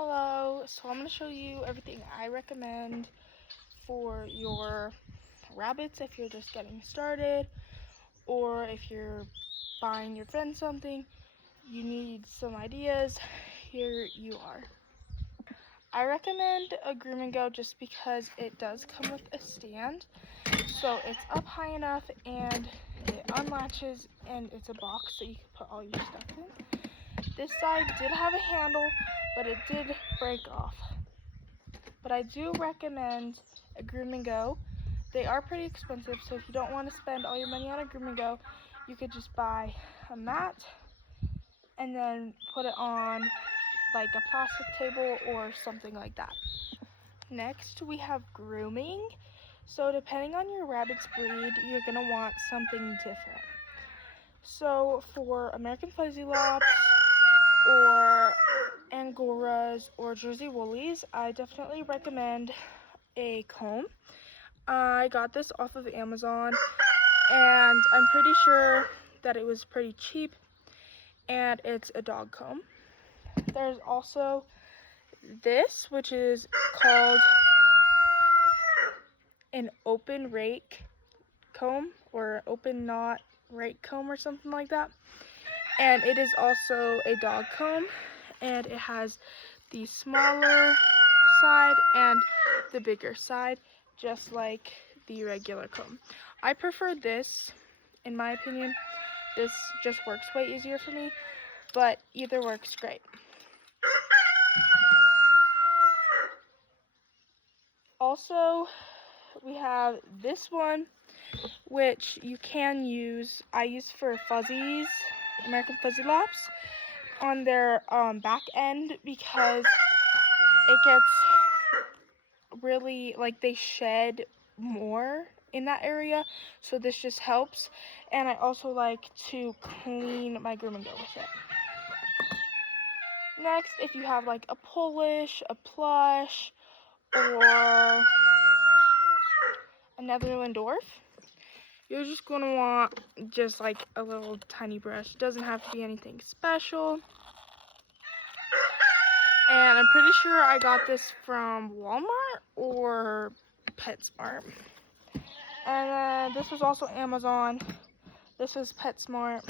Hello, so I'm going to show you everything I recommend for your rabbits if you're just getting started, or if you're buying your friend something, you need some ideas, here you are. I recommend a Groom and Go just because it does come with a stand, so it's up high enough and it unlatches and it's a box so you can put all your stuff in. This side did have a handle, but it did break off. But I do recommend a Groom and Go. They are pretty expensive, so if you don't want to spend all your money on a Groom and Go, you could just buy a mat and then put it on like a plastic table or something like that. Next, we have grooming. So depending on your rabbit's breed, you're going to want something different. So for American Fuzzy Lops or Angoras or Jersey Woolies, I definitely recommend a comb. I got this off of Amazon and I'm pretty sure that it was pretty cheap, and it's a dog comb. There's also this, which is called an open rake comb or open knot rake comb or something like that, and it is also a dog comb, and it has the smaller side and the bigger side, just like the regular comb. I prefer this, in my opinion. This just works way easier for me, but either works great. Also, we have this one, which you can use. I use for fuzzies, American Fuzzy Lops, on their back end because it gets really, like, they shed more in that area, so this just helps. And I also like to clean my Groom and Go with it. Next, if you have like a Polish, a plush, or a Netherland Dwarf, you're just going to want just like a little tiny brush. It doesn't have to be anything special. And I'm pretty sure I got this from Walmart or PetSmart. And then this was also Amazon. This was PetSmart.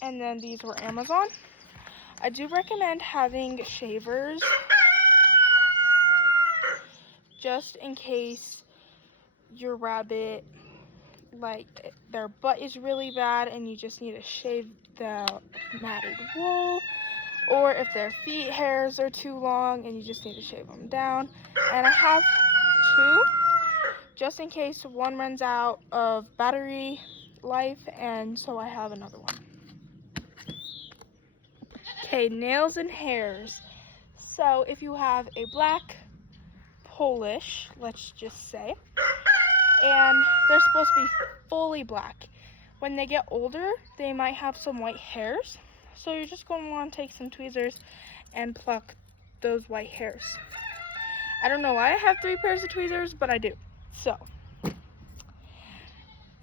And then these were Amazon. I do recommend having shavers just in case your rabbit, like, their butt is really bad and you just need to shave the matted wool, or if their feet hairs are too long and you just need to shave them down. And I have two just in case one runs out of battery life, and so I have another one. Okay, nails and hairs. So if you have a black Polish, let's just say, and they're supposed to be fully black, when they get older, they might have some white hairs. So you're just going to want to take some tweezers and pluck those white hairs. I don't know why I have 3 pairs of tweezers, but I do. So,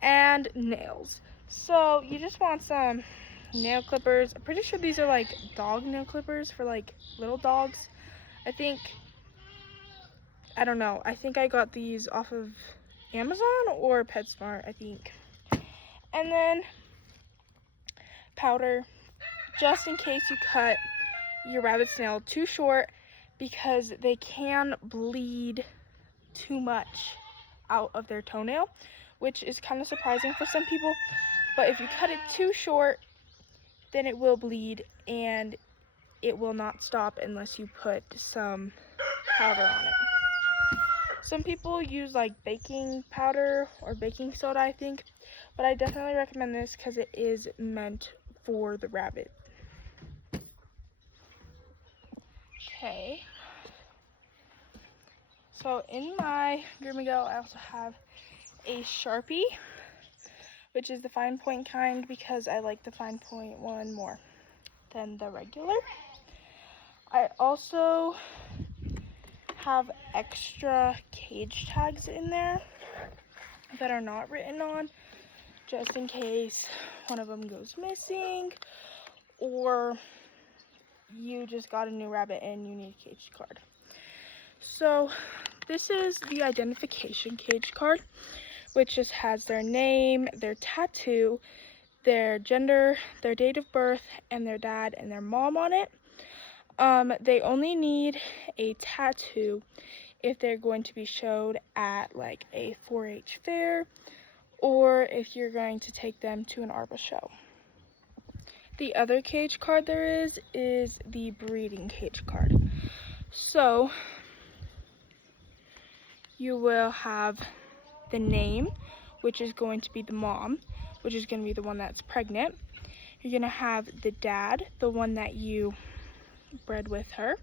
and nails. So you just want some nail clippers. I'm pretty sure these are like dog nail clippers for like little dogs. I don't know. I think I got these off of Amazon or PetSmart, I think. And then powder, just in case you cut your rabbit's nail too short, because they can bleed too much out of their toenail, which is kind of surprising for some people. But if you cut it too short, then it will bleed and it will not stop unless you put some powder on it. Some people use like baking powder or baking soda, I think, but I definitely recommend this because it is meant for the rabbit. Okay, so in my Groom and Go, I also have a Sharpie, which is the fine point kind because I like the fine point one more than the regular. I also have extra cage tags in there that are not written on, just in case one of them goes missing, or you just got a new rabbit and you need a cage card. So this is the identification cage card, which just has their name, their tattoo, their gender, their date of birth, and their dad and their mom on it. They only need a tattoo if they're going to be showed at like a 4-H fair, or if you're going to take them to an ARBA show. The other cage card there is the breeding cage card. So you will have the name, which is going to be the mom, which is going to be the one that's pregnant. You're going to have the dad, the one that you bred with her.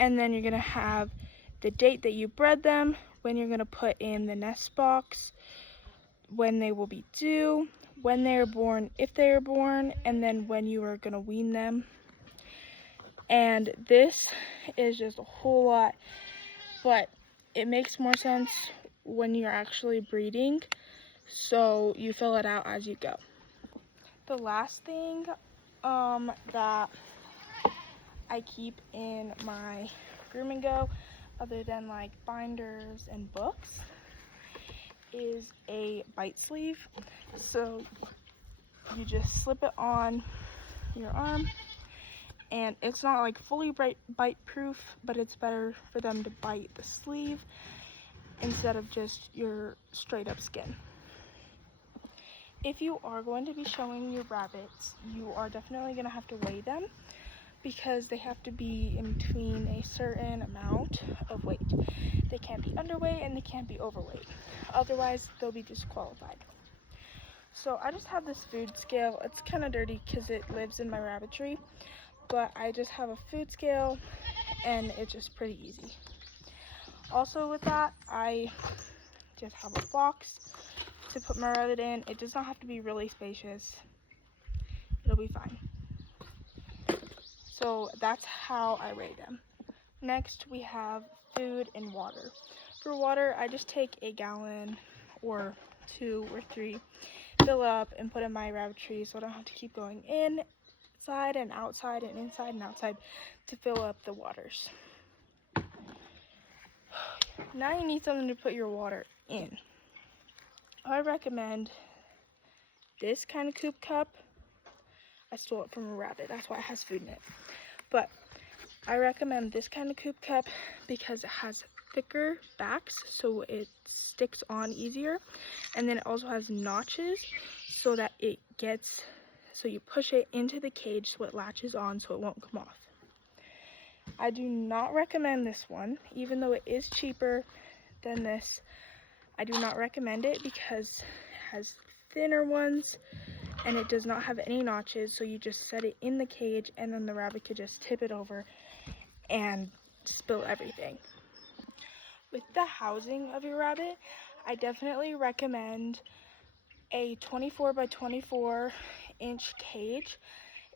And then you're going to have the date that you bred them, when you're going to put in the nest box, when they will be due, when they are born, if they are born, and then when you are going to wean them. And this is just a whole lot, but it makes more sense when you're actually breeding, so you fill it out as you go. The last thing that I keep in my grooming go, other than like binders and books, is a bite sleeve. So you just slip it on your arm, and it's not like fully bite proof, but it's better for them to bite the sleeve instead of just your straight up skin. If you are going to be showing your rabbits, you are definitely going to have to weigh them, because they have to be in between a certain amount of weight. They can't be underweight and they can't be overweight. Otherwise, they'll be disqualified. So I just have this food scale. It's kind of dirty because it lives in my rabbitry, but I just have a food scale and it's just pretty easy. Also with that, I just have a box to put my rabbit in. It does not have to be really spacious. It'll be fine. So that's how I weigh them. Next, we have food and water. For water, I just take a gallon or 2 or 3, fill it up, and put in my rabbitry so I don't have to keep going inside and outside and inside and outside to fill up the waters. Now you need something to put your water in. I recommend this kind of coop cup. I stole it from a rabbit, that's why it has food in it. But I recommend this kind of coop cup because it has thicker backs, so it sticks on easier, and then it also has notches so that so you push it into the cage so it latches on so it won't come off. I do not recommend this one, even though it is cheaper than this. I do not recommend it because it has thinner ones and it does not have any notches, so you just set it in the cage and then the rabbit could just tip it over and spill everything. With the housing of your rabbit, I definitely recommend a 24 by 24 inch cage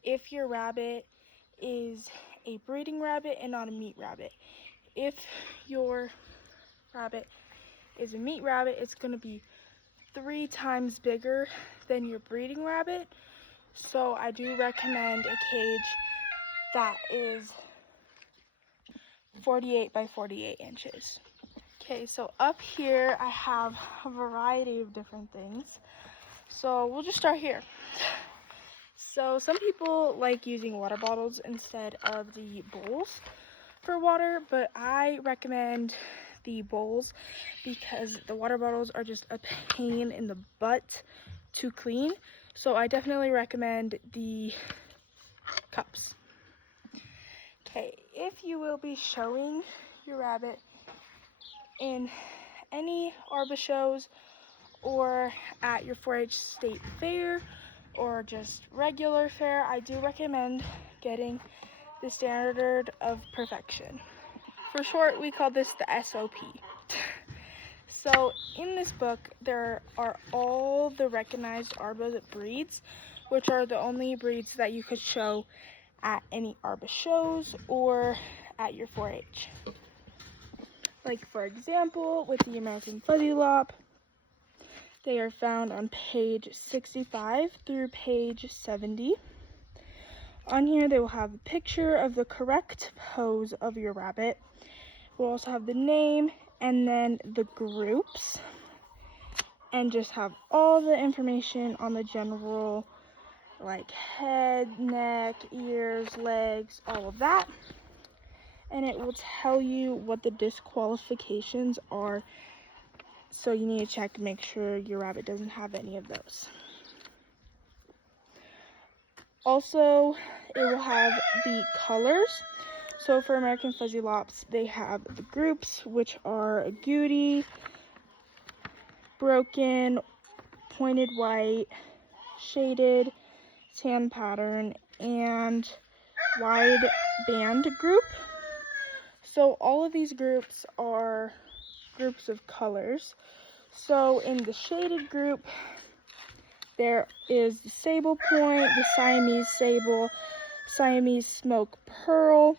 if your rabbit is a breeding rabbit and not a meat rabbit. If your rabbit is a meat rabbit, it's going to be 3 times bigger than your breeding rabbit. So I do recommend a cage that is 48 by 48 inches. Okay, so up here I have a variety of different things. So we'll just start here. So some people like using water bottles instead of the bowls for water, but I recommend the bowls because the water bottles are just a pain in the butt to clean. So I definitely recommend the cups. Okay, if you will be showing your rabbit in any ARBA shows or at your 4-H state fair or just regular fair, I do recommend getting the Standard of Perfection. For short, we call this the SOP. So in this book, there are all the recognized ARBA breeds, which are the only breeds that you could show at any ARBA shows or at your 4-H. Like for example, with the American Fuzzy Lop, they are found on page 65 through page 70. On here they will have a picture of the correct pose of your rabbit. We'll also have the name and then the groups, and just have all the information on the general, like head, neck, ears, legs, all of that. And it will tell you what the disqualifications are, so you need to check to make sure your rabbit doesn't have any of those. Also, it will have the colors. So for American Fuzzy Lops, they have the groups, which are agouti, broken, pointed white, shaded, tan pattern, and wide band group. So all of these groups are groups of colors. So in the shaded group, there is the sable point, the Siamese sable, Siamese smoke pearl,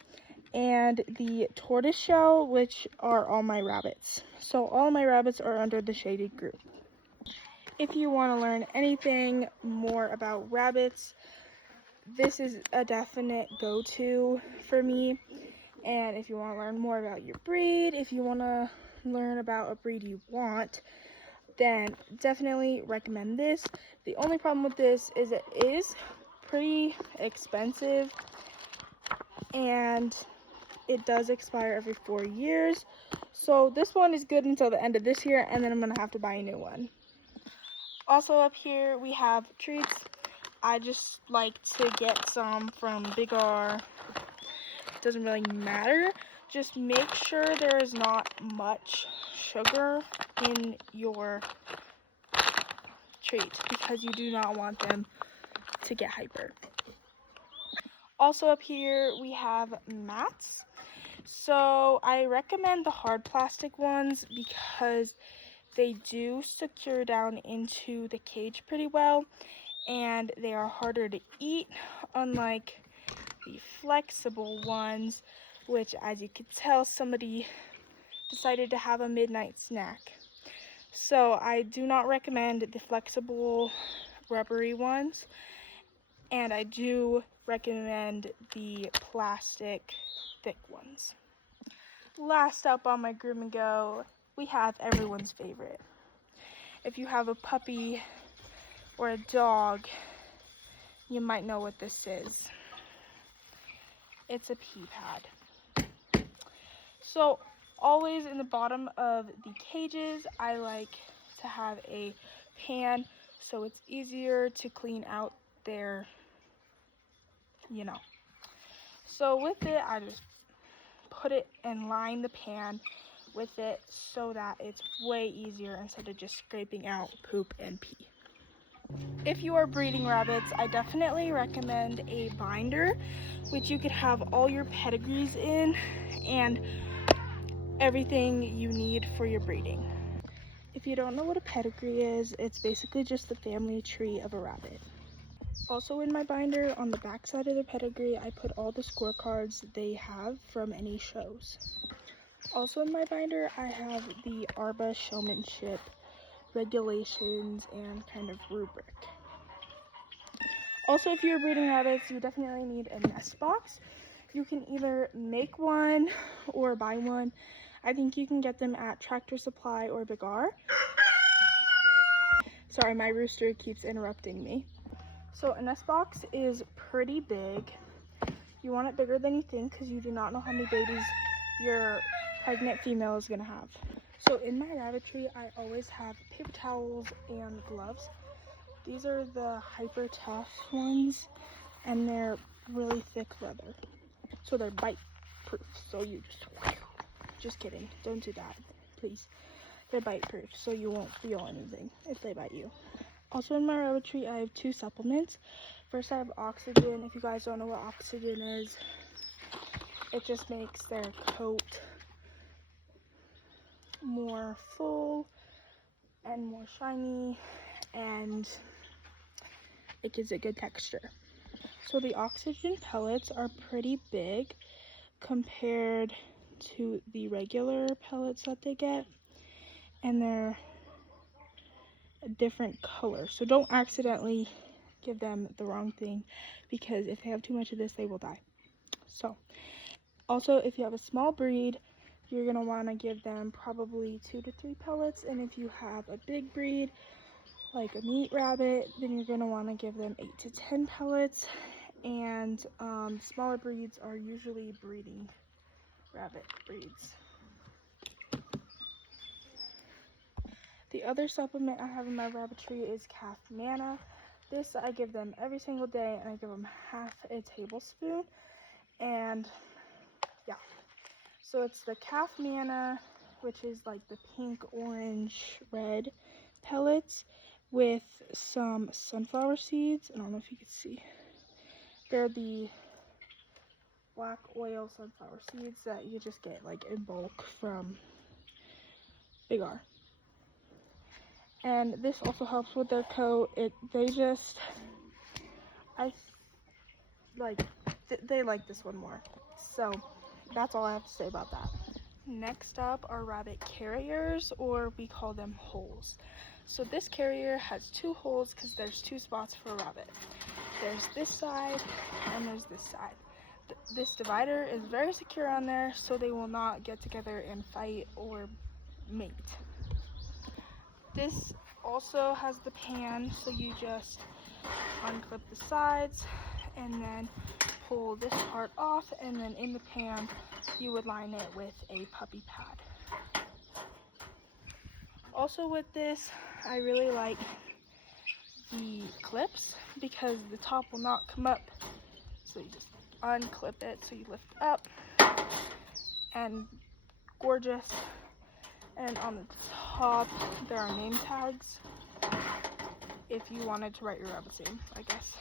and the tortoiseshell, which are all my rabbits. So all my rabbits are under the shaded group. If you want to learn anything more about rabbits, this is a definite go-to for me. And if you want to learn more about your breed, if you want to learn about a breed you want, then definitely recommend this. The only problem with this is it is pretty expensive, and it does expire every 4 years. So this one is good until the end of this year, and then I'm going to have to buy a new one. Also up here we have treats. I just like to get some from Big R. It doesn't really matter. Just make sure there is not much sugar in your treat, because you do not want them to get hyper. Also up here we have mats. So I recommend the hard plastic ones because they do secure down into the cage pretty well, and they are harder to eat, unlike the flexible ones, which, as you can tell, somebody decided to have a midnight snack. So I do not recommend the flexible rubbery ones, and I do recommend the plastic thick ones. Last up on my Groom and Go, we have everyone's favorite. If you have a puppy or a dog, you might know what this is. It's a pee pad. So always in the bottom of the cages, I like to have a pan so it's easier to clean out their, So with it, I just put it and line the pan with it so that it's way easier instead of just scraping out poop and pee. If you are breeding rabbits, I definitely recommend a binder, which you could have all your pedigrees in and everything you need for your breeding. If you don't know what a pedigree is, it's basically just the family tree of a rabbit. Also in my binder, on the back side of the pedigree, I put all the scorecards they have from any shows. Also in my binder, I have the ARBA showmanship regulations and kind of rubric. Also, if you're breeding rabbits, you definitely need a nest box. You can either make one or buy one. I think you can get them at Tractor Supply or Big R. Sorry, my rooster keeps interrupting me. So a nest box is pretty big. You want it bigger than you think because you do not know how many babies your pregnant female is going to have. So in my rabbitry, I always have paper towels and gloves. These are the hyper tough ones, and they're really thick leather. So they're bite proof. So you just kidding. Don't do that, please. They're bite proof, so you won't feel anything if they bite you. Also in my rabbitry, I have 2 supplements. First, I have oxygen. If you guys don't know what oxygen is, it just makes their coat more full and more shiny, and it gives it good texture. So the oxygen pellets are pretty big compared to the regular pellets that they get, and they're a different color. So don't accidentally give them the wrong thing, because if they have too much of this, they will die. So also, if you have a small breed, you're going to want to give them probably 2 to 3 pellets, and if you have a big breed like a meat rabbit, then you're going to want to give them 8 to 10 pellets. And smaller breeds are usually breeding rabbit breeds. The other supplement I have in my rabbitry is calf manna. This I give them every single day, and I give them half a tablespoon. And yeah, so it's the calf manna, which is like the pink, orange, red pellets with some sunflower seeds. I don't know if you can see. They're the black oil sunflower seeds that you just get like in bulk from Big R. And this also helps with their coat. They like this one more. So that's all I have to say about that. Next up are rabbit carriers, or we call them holes. So this carrier has 2 holes because there's 2 spots for a rabbit. There's this side and there's this side. This divider is very secure on there, so they will not get together and fight or mate. This also has the pan, so you just unclip the sides and then pull this part off, and then in the pan you would line it with a puppy pad. Also with this, I really like the clips because the top will not come up, so you just unclip it, so you lift up, and gorgeous. And on the top there are name tags if you wanted to write your rabbit's name, I guess.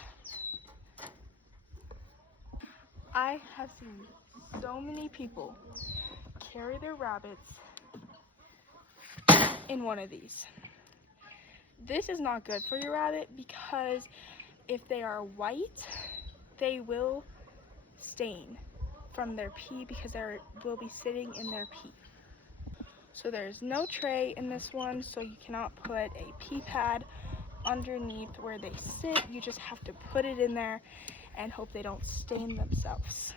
I have seen so many people carry their rabbits in one of these. This is not good for your rabbit because if they are white, they will stain from their pee because they will be sitting in their pee. So there's no tray in this one, so you cannot put a pee pad underneath where they sit. You just have to put it in there and hope they don't stain themselves.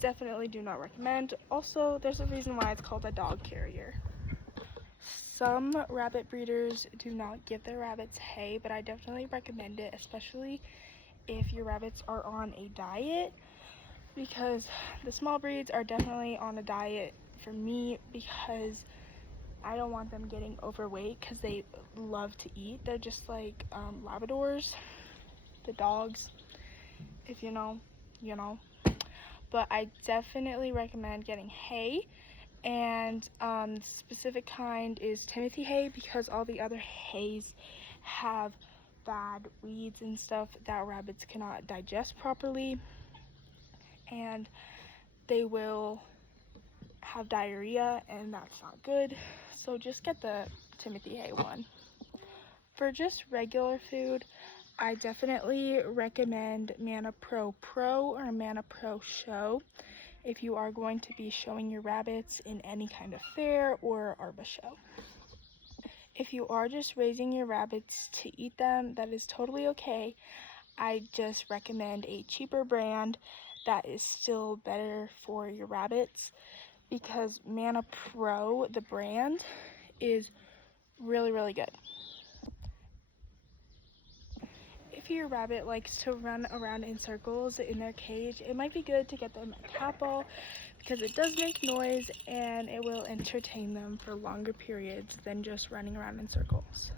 Definitely do not recommend. Also, there's a reason why it's called a dog carrier. Some rabbit breeders do not give their rabbits hay, but I definitely recommend it, especially if your rabbits are on a diet, because the small breeds are definitely on a diet for me because I don't want them getting overweight because they love to eat. They're just like Labradors, the dogs, if you know, you know. But I definitely recommend getting hay, and the specific kind is Timothy hay because all the other hays have bad weeds and stuff that rabbits cannot digest properly, and they will have diarrhea, and that's not good. So just get the Timothy hay one. For just regular food, I definitely recommend Manna Pro Pro or Manna Pro Show if you are going to be showing your rabbits in any kind of fair or ARBA show. If you are just raising your rabbits to eat them, that is totally okay. I just recommend a cheaper brand that is still better for your rabbits, because Manna Pro, the brand, is really, really good. If your rabbit likes to run around in circles in their cage, it might be good to get them a cat ball because it does make noise and it will entertain them for longer periods than just running around in circles.